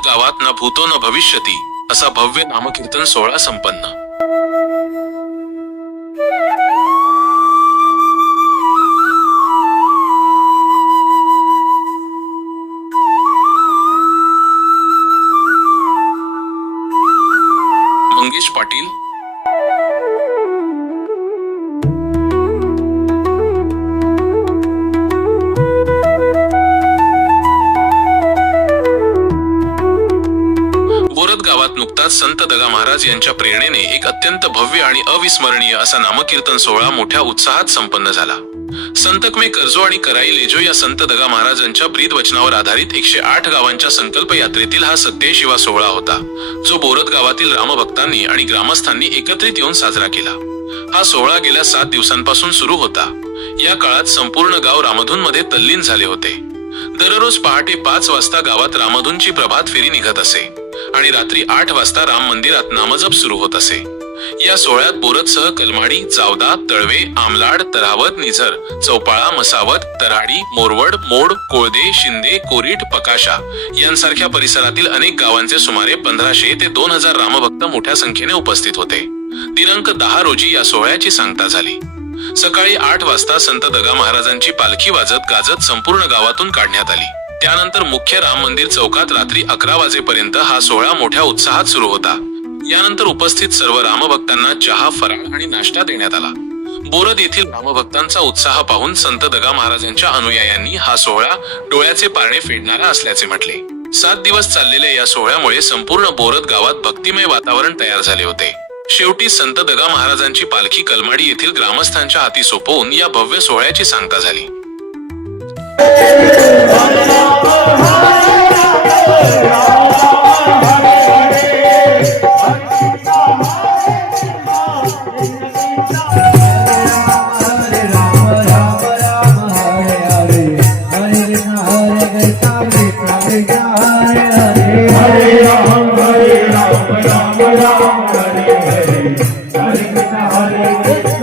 गावात न भूतो न भविष्यती असा भव्य नामकीर्तन सोहळा संपन्न. गावात संत दगा महाराज यांच्या प्रेरणेने एक अत्यंत भव्य आणि अविस्मरणीय असा नामकीर्तन सोहळा मोठ्या उत्साहात संपन्न झाला. संतकमे कर्जो आणि कराई लेजो या संत दगा महाराजांच्या ब्रीद वचनावर आधारित एकशे आठ गावांच्या संकल्प यात्रेतील हा सत्य शिवा सोहळा होता जो बोरद गावातील रामभक्तांनी आणि ग्रामस्थांनी एकत्रित येऊन साजरा केला. हा सोहळा गेल्या सात दिवसांपासून सुरू होता. या काळात संपूर्ण गाव रामधून मध्ये तल्लीन झाले होते. दररोज पहाटे पाच वाजता गावात रामधूनची प्रभात फेरी निघत असे. आणि रात्री आठ वाजता राम मंदिरात नामजप सुरू होत असे. या सोहळ्यात बोरतसह कलमाडी चावदा तळवे आमलाड तरावत निझर चौपाळा मसावत तराडी मोरवड मोड कोळदे शिंदे कोरीट पकाशा यांसारख्या परिसरातील अनेक गावांचे सुमारे पंधराशे ते दोन हजार रामभक्त मोठ्या संख्येने उपस्थित होते. दिनांक दहा रोजी या सोहळ्याची सांगता झाली. सकाळी आठ वाजता संत दगा महाराजांची पालखी वाजत गाजत संपूर्ण गावातून काढण्यात आली. त्यानंतर मुख्य राम मंदिर चौकात रात्री अकरा वाजेपर्यंत हा सोहळा मोठ्या उत्साहात सुरू होता. यानंतर उपस्थित सर्व रामभक्तांना चहा फराळ आणि नाश्ता देण्यात आला. बोरद येथील रामभक्तांचा उत्साह पाहून संत दगा महाराजांच्या अनुयायांनी हा सोहळा डोळ्याचे पारणे फेडणारा असल्याचे म्हटले. सात दिवस चाललेल्या या सोहळ्यामुळे संपूर्ण बोरद गावात भक्तिमय वातावरण तयार झाले होते. शेवटी संत दगा महाराजांची पालखी कलमाडी येथील ग्रामस्थांच्या हाती सोपवून या भव्य सोहळ्याची सांगता झाली. Hare Hare,